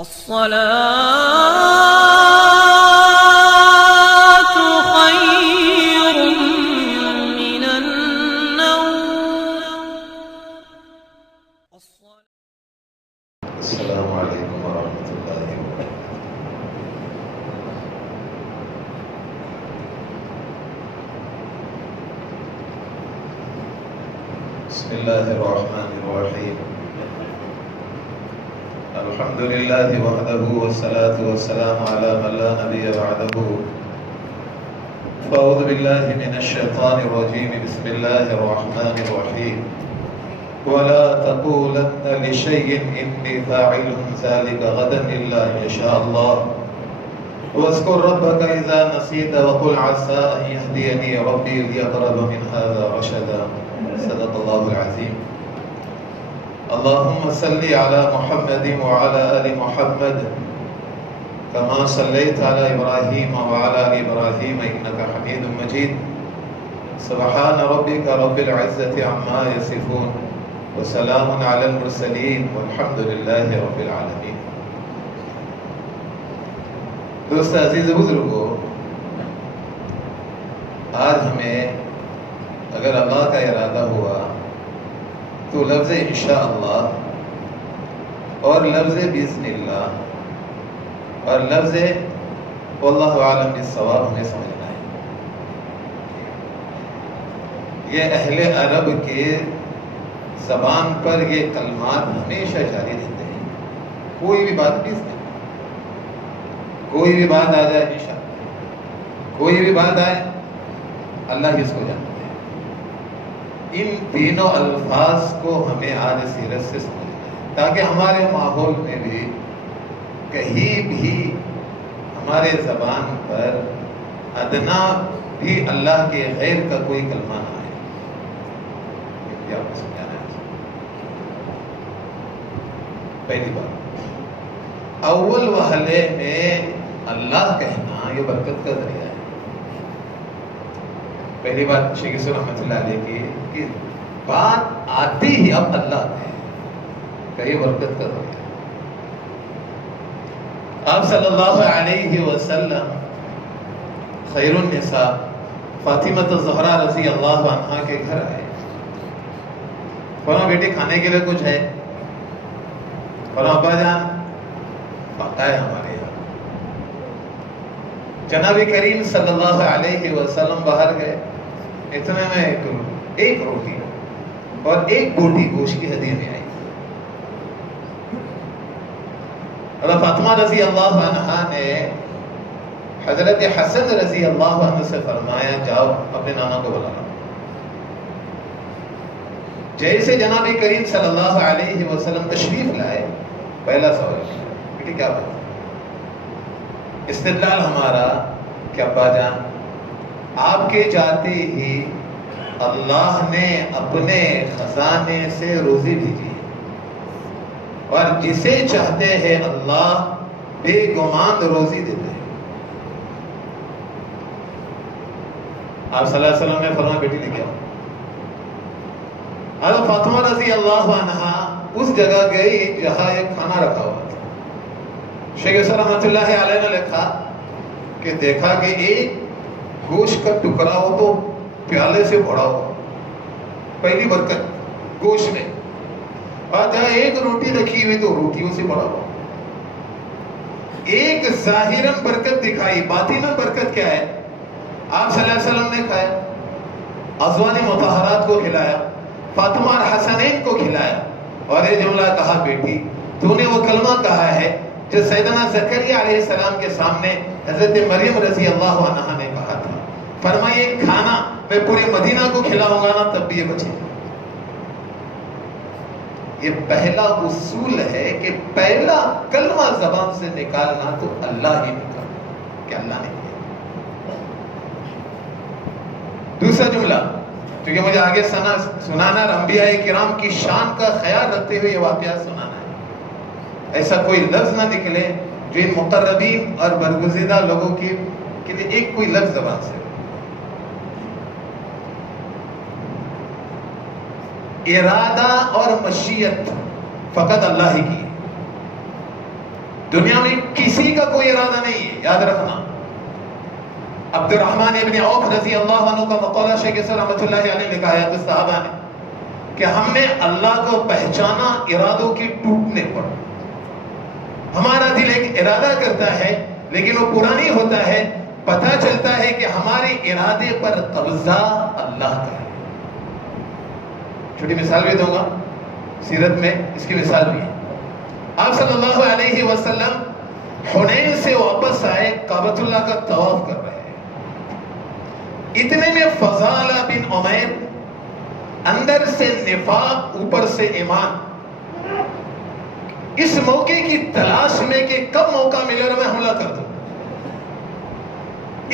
الصلاة خير من النوم. السلام عليكم ورحمة الله وبركاته. بسم الله الرحمن الرحيم. الحمد لله وحده والصلاة والسلام على من لا نبي بعده. فأعوذ بالله من الشيطان الرجيم. بسم الله الرحمن الرحيم. ولا تقولن لشيء إني فاعل ذلك غدا إلا إن شاء الله. واذكر ربك إذا نسيت وقل عسى أن يهديني ربي لأقرب من هذا رشدا. صدق الله العظيم. اللهم صل على محمد وعلى آل محمد كما صليت على إبراهيم وعلى آل إبراهيم إنك حميد مجيد. سبحان ربك رب العزة عما يصفون وسلام على المرسلين والحمد لله رب العالمين. دوست عزیز بزرگو، آج ہمیں اگر اللہ کا ارادہ ہوا تو لفظ انشاءاللہ اور لفظ باذن اللہ اور لفظ واللہ اعلم بالصواب ہمیں سمجھنا ہے. یہ اہل عرب کے زبان پر یہ کلمات ہمیشہ جاری رہتے ہیں. کوئی بھی بات باذن اللہ، کوئی بھی بات آ جائے انشاءاللہ، کوئی بھی بات آئے اللہ ہی اس کو جانتا ہے. ان تینوں الفاظ کو ہمیں آج سیرت سے سمجھنا ہے تاکہ ہمارے ماحول میں بھی کہیں بھی ہمارے زبان پر ادنا بھی اللہ کے غیر کا کوئی کلمہ نہ آئے. یہ آپ کو سمجھانا ہے. پہلی بات، اول وہلے میں اللہ کہنا یہ برکت کا ذریعہ ہے. پہلی بات شیخ یوسف رحمۃ اللہ علیہ کی کہ بات آتی ہی اب اللہ ہے کہ یہ برکت کا ذریعہ ہے. آپ صلی اللہ علیہ وسلم خیر النساء فاطمہ الزہرا رضی اللہ عنہا کے گھر آئے. فرمایا بیٹی کھانے کے لیے کچھ ہے؟ فرمایا ابا جان پکا ہے ہمارے یہاں. جناب کریم صلی اللہ علیہ وسلم باہر گئے. اتنے میں ایک روٹی اور ایک بوٹی گوشت کی ہدیہ میں آئی. اور فاطمہ رضی اللہ عنہا نے حضرت حسن رضی اللہ عنہ سے فرمایا جاؤ اپنے نانا کو بلانا. جیسے جناب کریم صلی اللہ علیہ وسلم تشریف لائے، پہلا سوال بیٹی کیا بات؟ استدلال ہمارا کہ ابا جان آپ کے جاتے ہی اللہ نے اپنے خزانے سے روزی بھیجی ہے اور جسے چاہتے ہیں اللہ بے گمان روزی دیتے ہیں. آپ صلی اللہ علیہ وسلم نے فرمایا بیٹی لے کے آؤ. حضرت فاطمہ رضی اللہ عنہا اس جگہ گئی جہاں ایک کھانا رکھا ہوا تھا. شیخ یوسف رحمۃ اللہ علیہ نے لکھا کہ دیکھا کہ ایک گوشت کا ٹکڑا ہو تو پیالے سے بھرا ہو. پہلی برکت گوشت میں. اور جہاں ایک روٹی رکھی ہوئی تو روٹیوں سے بھرا ہو. ایک ظاہراً برکت دکھائی، باطناً برکت کیا ہے؟ آپ صلی اللہ علیہ وسلم نے کھایا، ازواج مطہرات کو کھلایا، فاطمہ اور حسنین کو کھلایا اور یہ جملہ کہا بیٹی تو نے وہ کلمہ کہا ہے جو سیدنا زکریا علیہ السلام کے سامنے حضرت مریم رضی اللہ عنہا نے کہا تھا. فرمایا یہ کھانا میں پورے مدینہ کو کھلاؤں گا نا تب بھی یہ بچے. یہ پہلا اصول ہے کہ پہلا کلمہ زبان سے نکالنا تو اللہ ہی نکالنا کہ اللہ نے کیا. دوسرا جملہ کیونکہ مجھے آگے سنانا اور انبیاء کرام کی شان کا خیال رکھتے ہوئے یہ واقعات سنانا ہے. ایسا کوئی لفظ نہ نکلے جو ان مقربین اور برگزیدہ لوگوں کے لیے ایک کوئی لفظ زبان سے. ارادہ اور مشیت فقط اللہ ہی کی. دنیا میں کسی کا کوئی ارادہ نہیں ہے، یاد رکھنا۔ عبد الرحمن ابن عوف رضی اللہ عنہ کا مقولہ شیخ اسلام رحمۃ اللہ علیہ نے لکھا ہے صحابہ نے کہ ہم نے اللہ کو پہچانا ارادوں کے ٹوٹنے پر۔ ہمارا دل ایک ارادہ کرتا ہے لیکن وہ پورا نہیں ہوتا ہے، پتہ چلتا ہے کہ ہمارے ارادے پر قبضہ اللہ کا ہے۔ چھوٹی مثال بھی دوں گا، سیرت میں اس کی مثال بھی ہے۔ آپ صلی اللہ علیہ وسلم حنین سے واپس آئے، کعبۃ اللہ کا طواف کر رہے ہیں، اتنے میں فضالہ بن عمیر، اندر سے نفاق اوپر سے ایمان، اس موقع کی تلاش میں کہ کب موقع ملے اور میں حملہ کر دوں،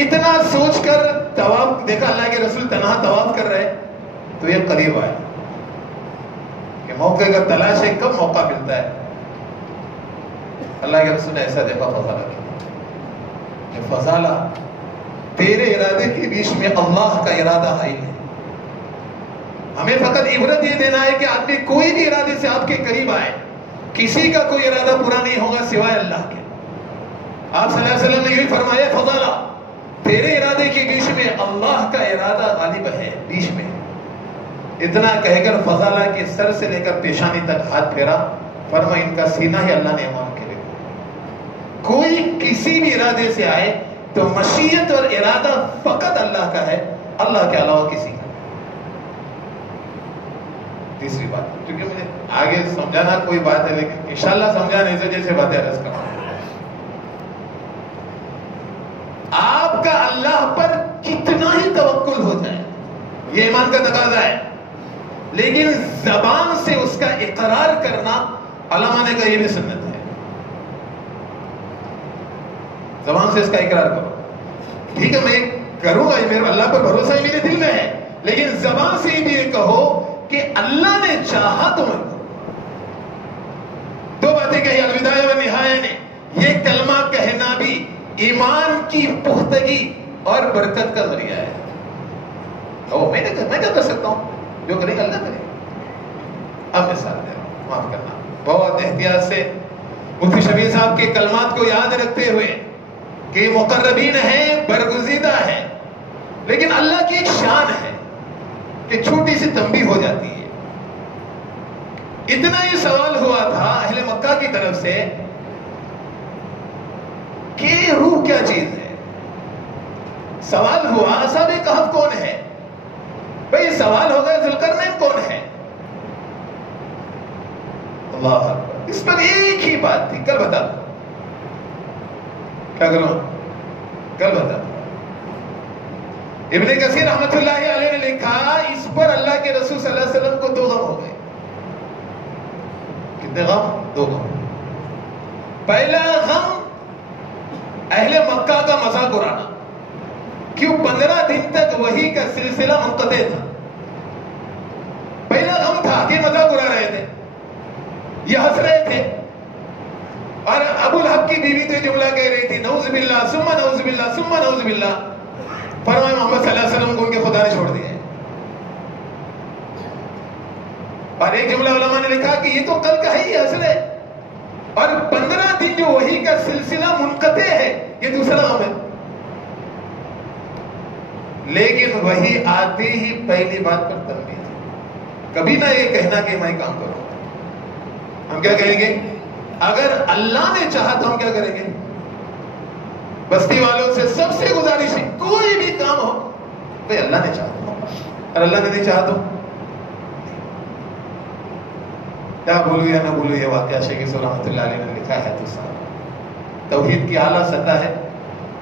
اتنا سوچ کر طواف دیکھا، اللہ کے رسول تنہا طواف کر رہے تو یہ قریب آیا کہ موقع کا تلاش ہے، کب موقع ملتا ہے۔ اللہ کے رسول نے ایسا دیکھا فضالہ کہ فضالہ تیرے ارادے کے بیچ میں اللہ کا ارادہ حائل ہے۔ ہمیں فقط عبرت یہ دینا ہے کہ آدمی کوئی بھی ارادے سے آپ کے قریب آئے، کسی کا کوئی ارادہ پورا نہیں ہوگا سوائے اللہ کے۔ آپ صلی اللہ علیہ وسلم نے یہی فرمایا فضالہ تیرے ارادے کے بیچ میں اللہ کا ارادہ غالب ہے، بیچ میں۔ اتنا کہہ کر فضالہ کے سر سے لے کر پیشانی تک ہاتھ پھیرا، فرمایا ان کا سینہ ہی اللہ نے ایمان کے لیے۔ کوئی کسی بھی ارادے سے آئے تو مشیت اور ارادہ فقط اللہ کا ہے، اللہ کے علاوہ کسی کا۔ تیسری بات، کیونکہ مجھے آگے سمجھانا کوئی بات ہے لیکن انشاءاللہ سمجھانے سے جیسے باتیں عرض کروں، آپ کا اللہ پر کتنا ہی توکل ہو جائے یہ ایمان کا تقاضا ہے، لیکن زبان سے اس کا اقرار کرنا علماء نے کہا یہ بھی سنت ہے۔ زبان سے اس کا اقرار کرو، ٹھیک ہے میں کروں گا، میرے اللہ پر بھروسہ ہی میرے دل میں ہے، لیکن زبان سے بھی یہ کہو کہ اللہ نے چاہا تو میں کروں۔ دو باتیں کہی الوداع و نہایہ نے، یہ کلمہ کہنا بھی ایمان کی پختگی اور برکت کا ذریعہ ہے۔ میں کیا کر سکتا ہوں، جو کرے گا اللہ کرے گا۔ اب مثال دے رہا ہوں، معاف کرنا، بہت احتیاط سے مفتی شبیر صاحب کے کلمات کو یاد رکھتے ہوئے کہ مقربین ہیں، برگزیدہ ہیں، لیکن اللہ کی ایک شان ہے کہ چھوٹی سی تنبیہ ہو جاتی ہے۔ اتنا ہی سوال ہوا تھا اہل مکہ کی طرف سے کہ روح کیا چیز ہے۔ سوال ہوا اصحاب کہف کون ہے، بھئی سوال ہو گیا ذوالقرنین کون ہے۔ اللہ اکبر، اس پر ایک ہی بات تھی، کل بتا دو، کیا کروں کل بتا دو۔ ابن کثیر رحمت اللہ علیہ نے لکھا اس پر اللہ کے رسول صلی اللہ علیہ وسلم کو 2 غم ہو گئے۔ کتنے غم؟ 2 غم۔ پہلا غم اہل مکہ کا مذاق اڑانا، کیوں 15 دن تک وحی کا سلسلہ منقطع تھا۔ پہلا غم تھا کہ مذاق اڑا رہے تھے، یہ ہنس رہے تھے، اور ابو لہب کی بیوی تو جملہ کہہ رہی تھی نعوذ باللہ ثم نعوذ باللہ ثم نعوذ باللہ، فرمایا محمد صلی اللہ علیہ وسلم کو ان کے خدا نے چھوڑ دیا ہے۔ اور ایک جملہ علماء نے لکھا کہ یہ تو کل کا ہے، یہ ہنس رہے، اور 15 دن جو وحی کا سلسلہ منقطع ہے یہ دوسرا غم ہے۔ لیکن وحی آتے ہی پہلی بات پر تنبیہ تھی، کبھی نہ یہ کہنا کہ میں کام کروں گا۔ ہم کیا کہیں گے؟ اگر اللہ نے چاہا تو ہم کیا کریں گے؟ بستی والوں سے سب سے گزارش ہے کوئی بھی کام ہو تو اللہ نے چاہا تو، اور اللہ نے نہیں چاہا تو کیا بولو یا نہ بولو، یہ واقعہ شیخ اسلام رحمۃ اللہ علیہ نے لکھا ہے۔ تو صاحب توحید کی اعلیٰ سطح ہے،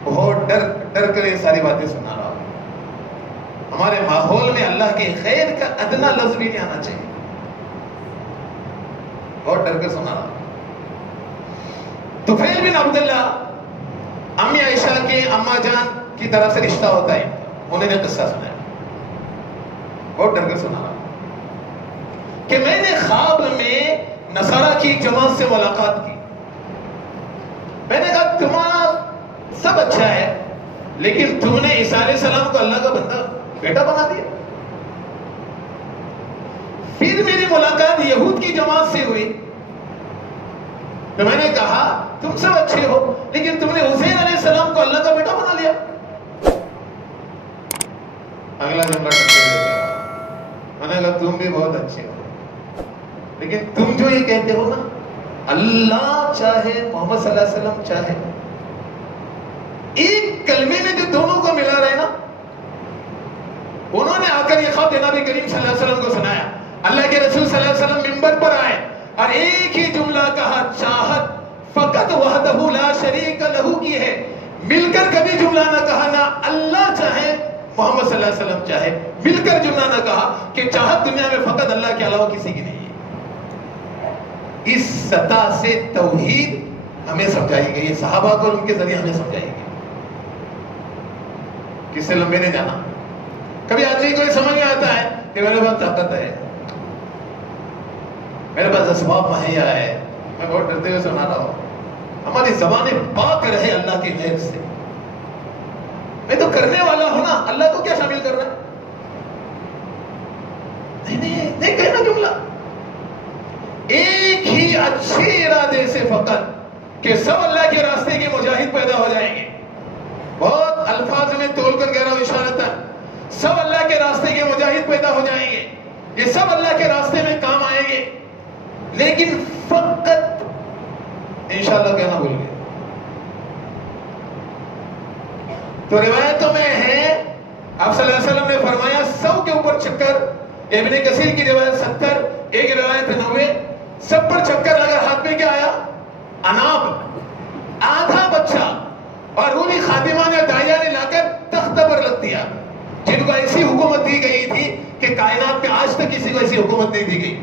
بہت ڈر ڈر کر یہ ساری باتیں سنا رہا ہوں۔ ہمارے ماحول میں اللہ کے خیر کا ادنا لفظ بھی نہیں آنا چاہیے، بہت ڈر کر سنا رہا ہوں۔ طفیل بن عبداللہ امی عائشہ کے اماں جان کی طرف سے رشتہ ہوتا ہے، انہوں نے قصہ سنایا، بہت ڈر کر سنا رہا کہ میں نے خواب میں نصارہ کی ایک جماعت سے ملاقات کی۔ میں نے کہا تمہارا سب اچھا ہے لیکن تم نے عیسیٰ علیہ السلام کو اللہ کا بندہ بیٹا بنا دیا۔ پھر میری ملاقات یہود کی جماعت سے ہوئی تو میں نے کہا تم سب اچھے ہو، لیکن تم نے حسین علیہ السلام کو اللہ کا بیٹا بنا لیا. اگلا جملہ میں نے کہا تم بھی بہت اچھے ہو، لیکن تم جو یہ کہتے ہو نا اللہ چاہے محمد صلی اللہ علیہ وسلم چاہے، ایک کلمے میں جو دونوں کو ملا رہے نا، انہوں نے آ کر یہ خواب نبی کریم صلی اللہ علیہ وسلم کو سنایا. اللہ کے رسول صلی اللہ علیہ وسلم منبر پر آئے اور ایک ہی جملہ کہا، چاہت فقط وحدہ لا شریک لہ کی ہے. مل کر کبھی جملہ نہ کہا نہ اللہ چاہے محمد صلی اللہ علیہ وسلم چاہے، مل کر جملہ نہ کہا کہ چاہت دنیا میں فقط اللہ کے علاوہ کسی کی نہیں ہے. اس سطح سے توحید ہمیں سمجھائی گئی ہے، صحابہ کو ان کے ذریعے ہمیں سمجھائی گئی. کس سے لمبے نے جانا. کبھی آدمی کو یہ سمجھ میں آتا ہے کہ میرے پاس طاقت ہے، میرے پاس اسباب مہیا ہے، میں بہت ڈرتے ہوئے سنا رہا ہوں، ہماری زبانیں پاک رہے اللہ کے غیر سے. میں تو کرنے والا ہوں نا، اللہ کو کیا شامل کر رہا ہے؟ نہیں کہنا جملہ. ایک ہی اچھے ارادے سے فقط کہ سب اللہ کے راستے کے مجاہد پیدا ہو جائیں گے. بہت الفاظ میں تول کر کہہ رہا ہوں اشارتاً، سب اللہ کے راستے کے مجاہد پیدا ہو جائیں گے، یہ سب اللہ کے راستے میں کام آئیں گے، لیکن فقط انشاءاللہ کہنا بھول گئے. تو روایتوں میں ہے آپ صلی اللہ علیہ وسلم نے فرمایا 100 کے اوپر چکر، ابن کثیر کی روایت 70، ایک روایت 90، سب پر چکر اگر ہاتھ میں کیا آیا؟ اناب، آدھا بچہ، اور وہ بھی خادمہ نے دائیا نے لا کر تخت پر رکھ دیا، جن کو ایسی حکومت دی گئی تھی کہ کائنات میں آج تک کسی کو ایسی حکومت نہیں دی گئی.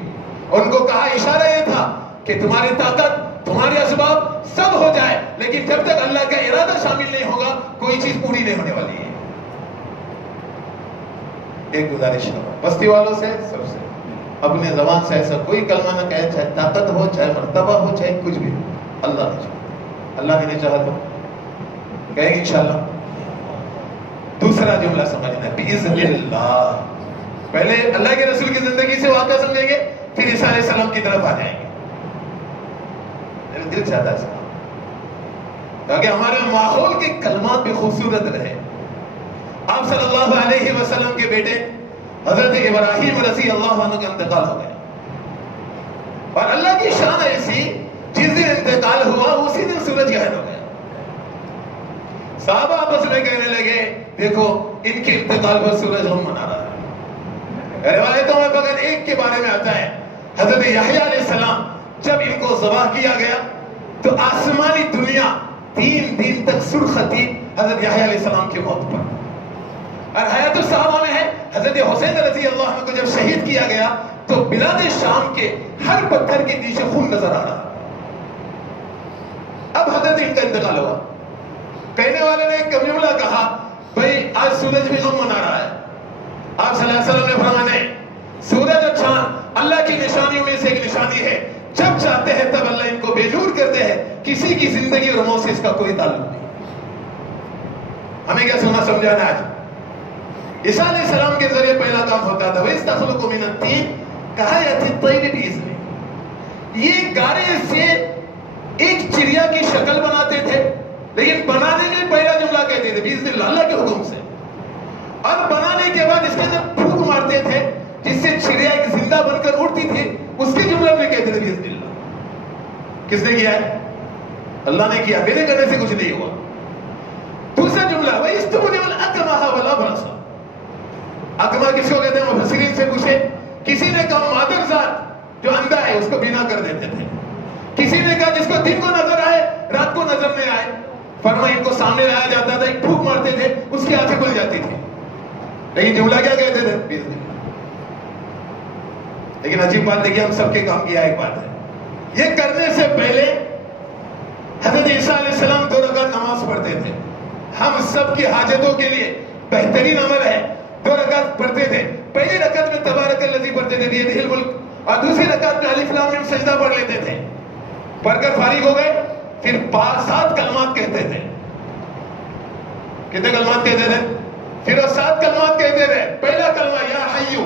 ان کو کہا، اشارہ یہ تھا کہ تمہاری طاقت، تمہارے اسباب سب ہو جائے، لیکن جب تک اللہ کا ارادہ شامل نہیں ہوگا کوئی چیز پوری نہیں ہونے والی ہے. ایک گزارش ہے بستی والوں سے، سب سے، اپنے زبان سے ایسا کوئی کلمہ نہ کہے، چاہے طاقت ہو، چاہے مرتبہ ہو، چاہے کچھ بھی، اللہ نے چاہا. اللہ نے نہیں چاہا تو کہیں گے انشاءاللہ. دوسرا جملہ سمجھنا ہے، بِإِذْنِ اللَّهِ. پہلے اللہ کے رسول کی زندگی سے واقعہ سمجھیں گے، پھر عیسیٰ علیہ السلام کی طرف آ جائیں گے. دل چاہتا ہے تاکہ ہمارے ماحول کے کلمات بھی خوبصورت رہے. آپ صلی اللہ علیہ وسلم کے بیٹے حضرت ابراہیم رضی اللہ عنہ کا انتقال ہو گیا، اور اللہ کی شان ایسی، جس دن انتقال ہوا اسی دن سورج غائب ہو گیا. صحابہ آپس میں کہنے لگے، دیکھو ان کے انتقال پر سورج ہم منا رہا ہے. روایتوں میں فقط ایک کے بارے میں آتا ہے، حضرت یحییٰ علیہ السلام جب ان کو ذبح کیا گیا تو آسمانی دنیا 3 دن تک سرخ تھی حضرت یحییٰ علیہ السلام کی موت پر. اور حیات الصحابہ میں ہے، حضرت حسین رضی اللہ عنہ کو جب شہید کیا گیا تو بلاد شام کے ہر پتھر کے نیچے خون نظر آ رہا. اب حضرت ان کا انتقال ہوا. کہنے والے نے ایک جملہ کہا، بھائی آج سورج بھی غم منا رہا ہے. آپ صلی اللہ علیہ وسلم نے فرمایا، سورج اور چاند اللہ کی نشانیوں میں سے ایک نشانی ہے، جب چاہتے ہیں تب اللہ ان کو بے نور کرتے ہیں، کسی کی زندگی اور موت سے اس کا کوئی تعلق نہیں. ہمیں کیا سنا سمجھانا آج؟ عیسیٰ علیہ السلام کے ذریعے پہلا کام ہوتا تھا، وَإِسْتَخْلُقُ مِنَ الطِّينِ كَهَيَةِ الطَّيْرِ بِإِذْنِهِ. یہ گارے سے ایک چڑیا کی شکل بناتے تھے، لیکن بنانے میں پہلا جملہ کہتے تھے بِإِذْنِ اللَّهِ، اللہ کے حکم سے، اور بنانے کے بعد اس کے اندر پھونک مارتے تھے جس سے چڑیا ایک زندہ بن کر اڑتی تھی، اس کے جملہ میں کہتے تھے بِإِذْنِ اللَّهِ. کس نے کیا ہے؟ اللہ نے کیا، میرے کرنے سے کچھ نہیں ہوا. دوسرا جملہ وَإِسْتُبْرِئُ الْأَكْمَحَ وَالْأَبْرَصَ. اکمہ کس کو کہتے ہیں؟ مفسرین سے پوچھے. کسی نے کہا مادر ذات جو اندھا ہے اس کو بینا کر دیتے تھے. کسی نے کہا جس کو دن کو نظر آئے رات کو نظر نہیں آئے. فرمایا ان کو سامنے لایا جاتا تھا، ایک پھونک مارتے تھے اس کی آنکھیں کھل جاتی تھی. لیکن جملہ کیا کہتے تھے؟ لیکن عجیب بات دیکھیے، ہم سب کے کام کیا ایک بات ہے، یہ کرنے سے پہلے حضرت عیسیٰ علیہ السلام 2 رکعت نماز پڑھتے تھے. ہم سب کی حاجتوں کے لیے بہترین عمل ہے، 2 رکعت پڑھتے تھے. پہلی رکعت میں تبارک الذی پڑھتے تھے بیدہ الملک، اور دوسری رکعت میں الف لام میم سجدہ پڑھ لیتے تھے. پڑھ کر فارغ ہو گئے، پھر 7 کلمات کہتے تھے. کتنے کلمات کہتے تھے؟ پھر وہ 7 کلمات کہتے تھے. پہلا کلمہ یا حیو،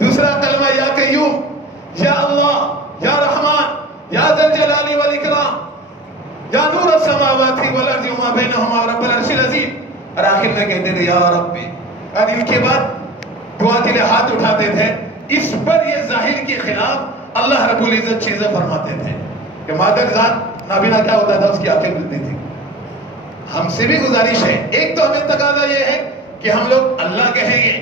دوسرا کلمہ یا قیوم، یا اللہ، یا رحمان، یا ذل جلال والاکرام. یا نور السماوات والارض وما بینہما رب العرش العظیم. اور آخر میں کہتے تھے یا رب. اور ان کے بعد دعا کے لیے ہاتھ اٹھاتے تھے. اس پر یہ ظاہر کے خلاف اللہ رب العزت چیزیں فرماتے تھے کہ مادر ذات نابینا کیا ہوتا تھا, اس کی آنکھیں کھلتی تھی. ہم سے بھی گزارش ہے, ایک تو ہمیں تقاضا یہ ہے کہ ہم لوگ اللہ کہیں گے,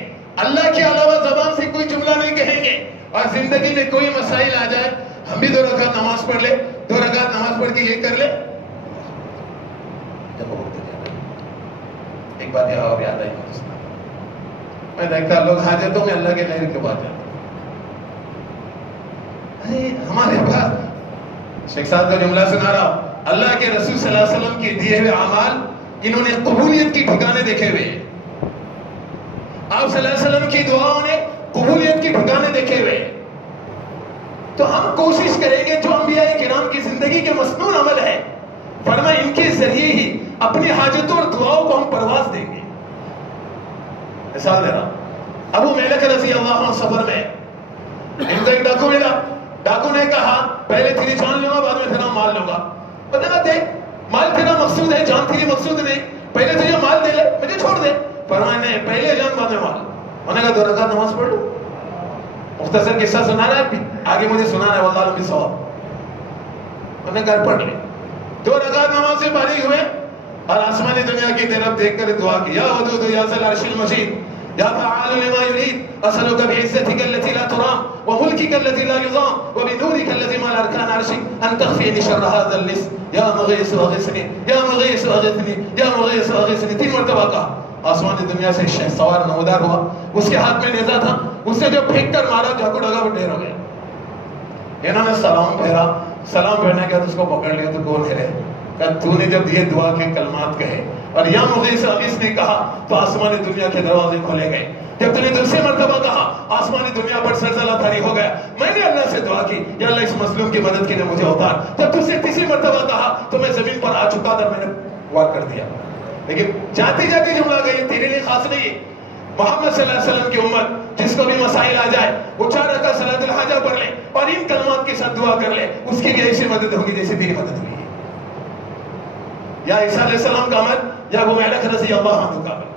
اللہ کے علاوہ زبان سے کوئی جملہ نہیں کہیں گے. اور زندگی میں کوئی مسائل آ جائے, ہم بھی 2 رکعت نماز پڑھ لے, 2 رکعت نماز پڑھ کے یہ کر لے. ایک بات اور یاد آئی, میں دیکھتا لوگ حاجتوں میں اللہ کے غیر کے بات جاتے. ہمارے پاس شیخ صاحب کا جملہ سنا رہا ہوں, اللہ کے رسول صلی اللہ علیہ وسلم کے دیے ہوئے اعمال انہوں نے قبولیت کی ٹھکانے دیکھے ہوئے. آپ صلی اللہ علیہ وسلم کی دعاؤں نے قبولیت کی ٹھکانے دیکھے ہوئے. تو ہم کوشش کریں گے جو انبیاء کرام کی زندگی کے مسنون عمل ہے, فرمایا ان کے ذریعے ہی اپنی حاجتوں اور دعاؤں کو ہم پرواز دیں گے. مثال دے رہا, ابو میلک رضی اللہ عنہ سفر میں ان کو ایک ڈاکو ملا. ڈاکو نے کہا پہلے تیری جان لوں گا, بعد میں تیرا مال لوں گا. بتا دیکھ, مال تیرا مقصود ہے, جان تیری مقصود نہیں, پہلے تجھے مال دے لے, مجھے چھوڑ دے. فرمایا نہیں, پہلے جان بعد میں مال. انہوں نے کہا 2 رکعت نماز پڑھ لو. مختصر قصہ سنا رہا ہے, آگے مجھے سنا ہے, واللہ علیہ ثواب. انہوں نے کہا پڑھ لے. 2 رکعت نماز سے فارغ ہوئے اور آسمانی دنیا کی طرف دیکھ کر دعا کی, یا ودود یا ذل عرش المجید یا فعال لما يريد اسالك بعزتك التي لا ترام وملكك الذي لا يضام وبنورك الذي ما اركان عرشك ان تخفي شر هذا اللص يا مغيث اغثني يا مغيث اغثني يا مغيث اغثني. 3 مرتبہ کہا. آسمانی دنیا سے شہ سوار نمودار ہوا, اس کے ہاتھ میں نیزہ تھا, اس سے جو پھینک کر مارا جھاکو ڈگا وہ ڈھیر ہو گیا. انہوں نے سلام پھیرا, سلام پھیرنے کے بعد اس کو پکڑ لیا تو کون ہے, کہ تو نے جب یہ دعا کے کلمات کہے اور یا مغیث اغیث نے کہا تو آسمانی دنیا کے دروازے کھولے گئے. جب تو نے دوسری مرتبہ کہا آسمانی دنیا پر زلزلہ طاری ہو گیا. میں نے اللہ سے دعا کی, یا اللہ اس مظلوم کی مدد کے لیے مجھے اتار. جب تو نے تیسری مرتبہ کہا تو میں زمین پر آ چکا تھا, میں نے وار کر دیا. لیکن جاتے جاتے جملہ گئی, تیرے لیے خاص نہیں ہے. محمد صلی اللہ علیہ وسلم کی امت جس کو بھی مسائل آ جائے وہ 4 رکعت صلاۃ الحاجہ پڑھ لے اور ان کلمات کے ساتھ دعا کر لے, اس کی بھی ایسی مدد ہوگی جیسے تیری مدد ہوئی. یا عیسیٰ علیہ السلام کا عمل یا ابو میلک رضی اللہ عنہ کا عمل.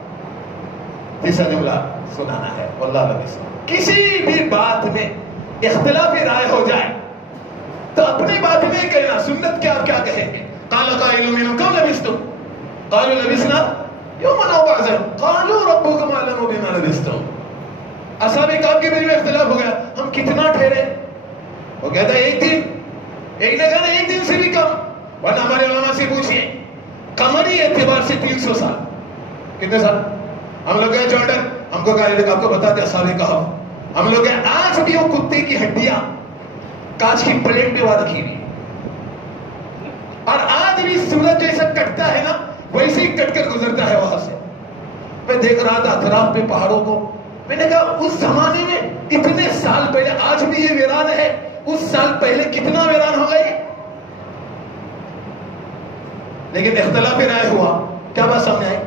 تیسرا جملہ سنانا ہے, واللہ علیہ. کسی بھی بات میں اختلاف رائے ہو جائے تو اپنی بات نہیں کہنا, سنت کیا کیا کہیں گے. قال قائل منهم كم لبثتم قالوا لبثنا يوما او بعضا قالوا ربكم اعلم بما لبثتم. اصحاب کہف کے بیچ میں اختلاف ہو گیا, ہم کتنا ٹھہرے. وہ کہتا ہے 1 دن, ایک نے کہا 1 دن سے بھی کم. ورنہ ہمارے علماء سے پوچھئے, قمری اعتبار سے 300 سال. کتنے سال؟ ہم لوگ گئے جارڈن, ہم کو کہا آپ کو بتا دیں اصحاب کہف, ہم لوگ گئے, آج بھی وہ کتے کی ہڈیاں کانچ کی پلیٹ میں وہاں رکھی ہوئی, اور آج بھی سورج جیسا کٹتا ہے نا ویسے ہی کٹ کر گزرتا ہے وہاں سے. میں دیکھ رہا تھا اطراف پہ پہاڑوں کو, میں نے کہا اس زمانے میں اتنے سال پہلے آج بھی یہ ویران ہے, اس سال پہلے کتنا ویران ہو گئے. لیکن اختلاف رائے ہوا, کیا بات سامنے آئی؟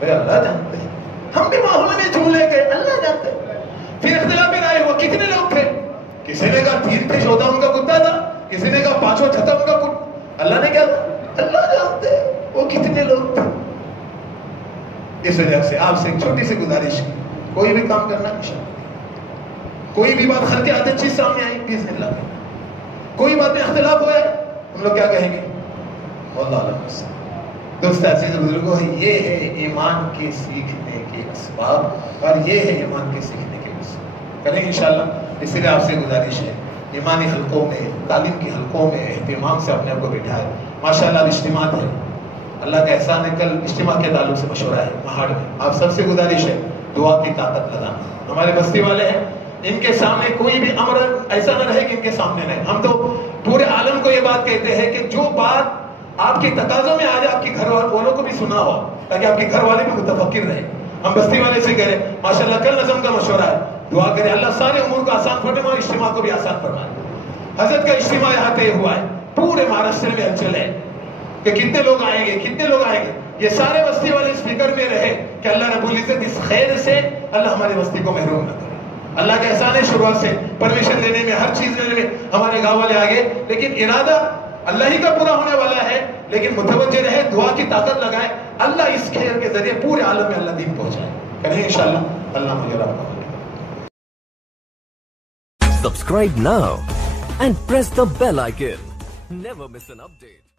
بھئی اللہ جانتے ہیں, ہم بھی ماحول میں جملے گئے, اللہ جانتے ہیں. پھر اختلاف رائے ہوا, کتنے لوگ تھے؟ کسی نے کہا 3 تھے, 14 ان کا کتا تھا, کسی نے کہا 5 اور 6 ان کا کتا. اللہ نے کیا کہا؟ اللہ جانتے ہیں وہ کتنے لوگ تھے. اس وجہ سے آپ سے ایک چھوٹی سی گزارش کی, کوئی بھی کام کرنا انشاءاللہ, کوئی بھی بات خلق عادت چیز سامنے آئی باذن اللہ, کوئی بات میں اختلاف ہوا ہے, ہم لوگ کیا کہیں گے؟ واللہ علیہ. دوست عزیز بزرگوں, یہ ہے ایمان کے سیکھنے کے اسباب اور یہ ہے ایمان کے سیکھنے کے اسباب. کریں انشاءاللہ. اس لیے آپ سے گزارش ہے ایمانی حلقوں میں, تعلیم کی حلقوں میں اہتمام سے اپنے آپ کو بٹھائے. ماشاءاللہ اب اجتماعات ہے, اللہ کا احسان ہے. کل اجتماع کے تعلق سے مشورہ ہے پہاڑ میں, آپ سب سے گزارش ہے دعا کی طاقت لگانا. ہمارے بستی والے ہیں, ان کے سامنے کوئی بھی امر ایسا نہ رہے کہ ان کے سامنے نہیں. ہم تو پورے عالم کو یہ بات کہتے ہیں کہ جو بات آپ کے تقاضوں میں آج آپ کے گھر والوں کو بھی سنا ہو, تاکہ آپ کے گھر والے بھی متفکر رہے. ہم بستی والے سے کہہ رہے ہیں ماشاءاللہ کل نظم کا مشورہ ہے, دعا کرے اللہ سارے امور کو آسان فرمائے, اجتماع کو بھی آسان فرمائے. حضرت کا اجتماع یہاں طے ہوا ہے, پورے مہاراشٹر میں ہلچل ہے کہ کتنے لوگ آئیں گے, کتنے لوگ آئیں گے. یہ سارے بستی والے اس فکر میں رہے کہ اللہ رب العزت اس خیر سے اللہ ہماری بستی کو محروم نہ کرے. اللہ کا احسان ہے شروعات سے پرمیشن لینے میں, ہر چیز لینے میں ہمارے گاؤں والے آگے, لیکن ارادہ اللہ ہی کا پورا ہونے والا ہے، لیکن متوجہ رہے، دعا کی طاقت لگائے، اللہ اس کھیل کے ذریعے پورے عالم میں اللہ دین پہنچائے. کریں انشاءاللہ. اللہ مجھے رب کو Subscribe now and press the bell icon. Never miss an update.